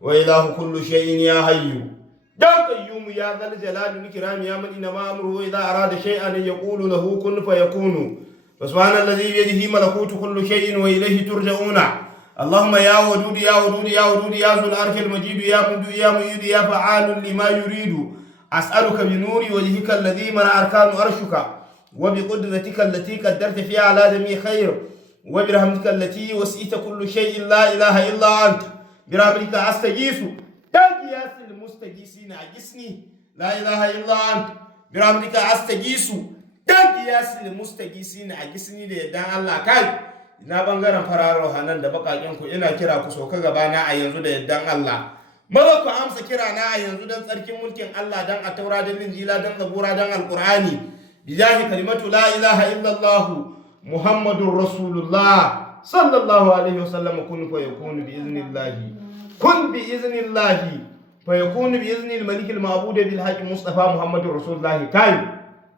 وإله كل شيء يا حي يا قيوم يا ذا الجلال والإكرام يا من إنما أمره إذا أراد شيئا يقول له كن فيكون فسبحان الذي بيده ملكوت كل شيء وإليه ترجعون اللهم يا ودود يا ودود يا ودود يا ذو العرش المجيد يا مبدو يا مؤيد يا فعال لما يريد أسألك بنور وجهك الذي من أركان عرشك وبقدرتك التي قدرت فيها على جميع خير وبرحمتك التي وسعت كل شيء لا إله إلا أنت برحمتك أستغيث تغيث المستغيثين أجسني لا إله إلا أنت برحمتك أستغيث تغيث المستغيثين أجسني ليدان الله كاي ina bangaren fararo hanan da bakaken ku ina kira ku soka gabana a yanzu da yaddan Allah maza ku amsa kira na a yanzu dan tsarkin mulkin Allah dan a taura dan injila dan zabura dan alqur'ani bijahi kalimatu la ilaha illallah muhammadur rasulullah sallallahu alaihi wasallam kun fa yakunu bi iznillah kun bi iznillah fa yakunu bi iznil malikil ma'bud bil haqq mustafa muhammadur rasulullah kai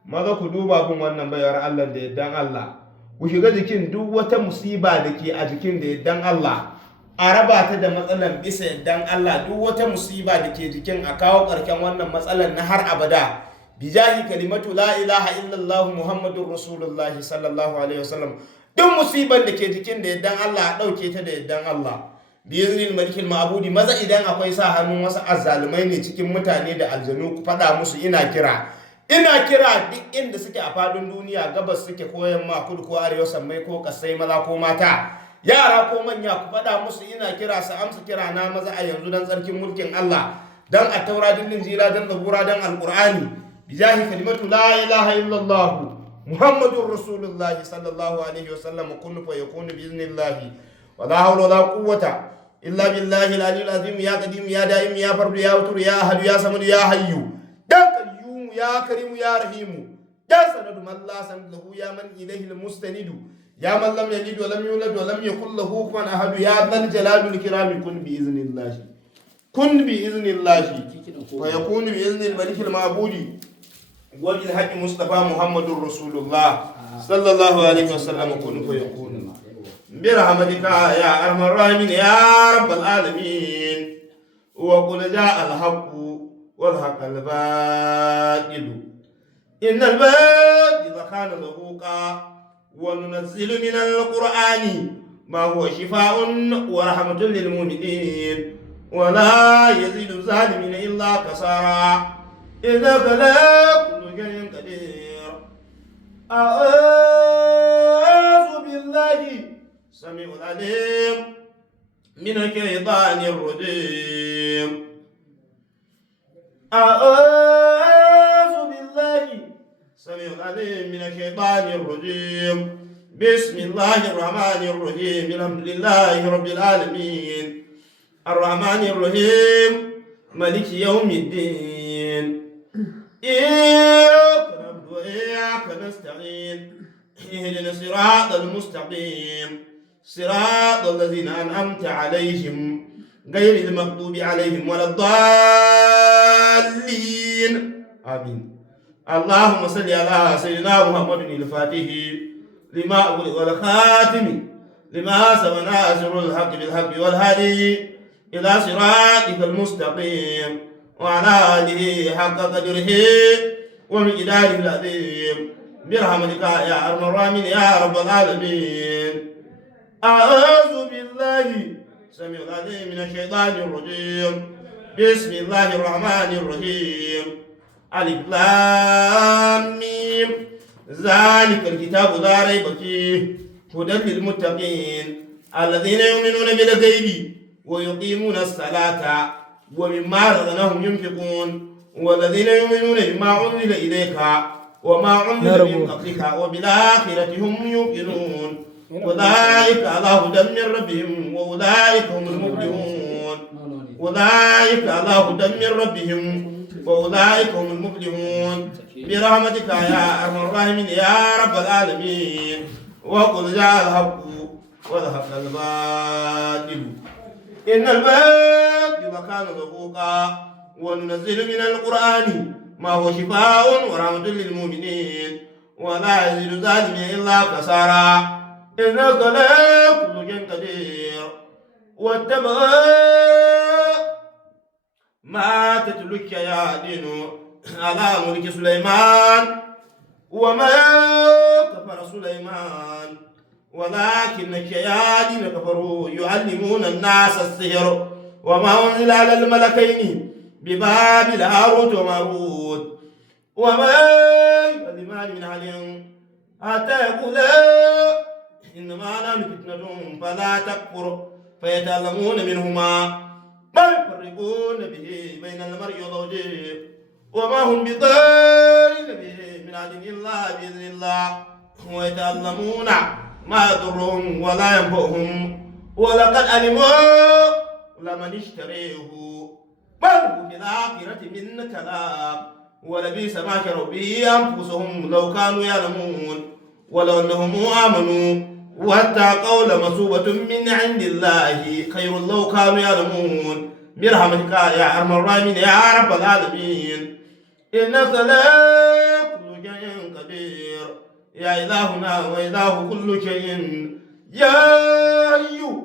maza ku duba kun wannan bayar Allah da yaddan Allah ku shiga jikin duk wata musiba da ke a jikin da yaddan Allah a raba ta da matsalan bisa yaddan Allah duk wata musiba da ke jikin a kawo ƙarshen wannan matsalan na har abada bijahi kalimatu la ilaha illallah muhammadur rasulullahi sallallahu alaihi wasallam duk musiban da ke jikin da yaddan Allah a ɗauke ta da yaddan Allah biyaznil malikil ma'budi maza idan akwai sa hannun wasu azzalumai ne cikin mutane da aljanu ku faɗa musu ina kira duk inda suke a fadin duniya gabas suke ko yamma kudu ko arewa sammai ko kasai maza ko mata yara ko manya ku faɗa musu ina kira su amsa kira na maza a yanzu dan tsarkin mulkin Allah dan a taura din injila dan zabura dan alqur'ani bijahi kalimatu la ilaha illallah muhammadur rasulullah sallallahu alaihi wasallam kun fa yakunu bi iznillah wala hawla wala quwwata illa billahi al-aliyyil azim ya qadim ya daim ya fardu ya wutur ya ahad ya samad ya hayyu يا كريم يا رحيم يا سند من لا سند له يا من إليه المستند يا من لم يلد ولم يولد ولم يكن له كفوا أحد يا ذا الجلال والإكرام كن بإذن الله ويكون بإذن الملك المعبود وبالحق مصطفى محمد رسول الله صلى الله عليه وسلم كن فيكون برحمتك يا أرحم الراحمين يا رب العالمين وقل جاء الحق والحق الباطل إن الباطل كان زهوقا وننزل من القرآن ما هو شفاء ورحمة للمؤمنين ولا يزيد الظالمين إلا خسارا إذا خلق كل شيء قدير أعوذ بالله السميع العليم من الشيطان الرجيم أعوذ بالله السميع العليم من الشيطان الرجيم بسم الله الرحمن الرحيم الحمد لله رب العالمين الرحمن الرحيم مالك يوم الدين إياك نعبد وإياك نستعين اهدنا الصراط المستقيم صراط الذين أنعمت عليهم غير المغضوب عليهم ولا الضالين آمين اللهم صل على سيدنا محمد الفاتح لما أغلق والخاتم لما سبق ناصر الحق بالحق والهادي إلى صراطك المستقيم وعلى آله حق قدره ومقداره العظيم برحمتك يا أرحم الراحمين يا رب العالمين أعوذ بالله السميع العليم من الشيطان الرجيم بسم الله الرحمن الرحيم ألف لام ميم ذلك الكتاب لا ريب فيه هدى للمتقين الذين يؤمنون بالغيب ويقيمون الصلاة ومما رزقناهم ينفقون والذين يؤمنون بما أنزل إليك وما أنزل من قبلك وبالآخرة هم يوقنون أولئك على هدى من ربهم وأولئك هم المفلحون أولئك على هدى من ربهم وأولئك هم المفلحون برحمتك يا أرحم الراحمين يا رب العالمين وقل جاء الحق وذهب الباطل إن الباطل كان زهوقا وننزل من القرآن ما هو شفاء ورحمة للمؤمنين ولا يزيد الظالمين إلا خسارا إنك لا كل شيء قدير واتبع ما تتلو الشياطين على ملك سليمان وما كفر سليمان ولكن الشياطين كفروا يعلمون الناس السحر وما أنزل على الملكين ببابل هاروت وماروت وما يعلمان من أحد حتى يقولا إنما نحن فتنة فلا تكفر فيتعلمون منهما ما يفرقون به بين المرء وزوجه وما هم بضارين به من أحد إلا بإذن الله ويتعلمون ما يضرهم ولا ينفعهم ولقد علموا لمن اشتريه ما له في الآخرة من كلام ولبئس ما شروا به أنفسهم لو كانوا يعلمون ولو أنهم آمنوا واتقوا لمثوبة من عند الله خير لو كانوا يعلمون برحمتك يا أرحم الراحمين يا رب العالمين إنك لا كل شيء قدير يا إلهنا وإله كل شيء يا أيها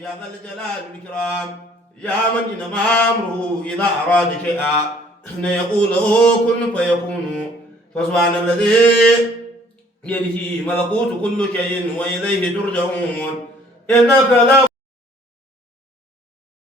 يا ذا الجلال والإكرام يا من إنما أمره إذا أراد شيئا أن يقول له كن فيكون فسبحان الذي بيده ملكوت كل شيء وإليه ترجعون إنك لا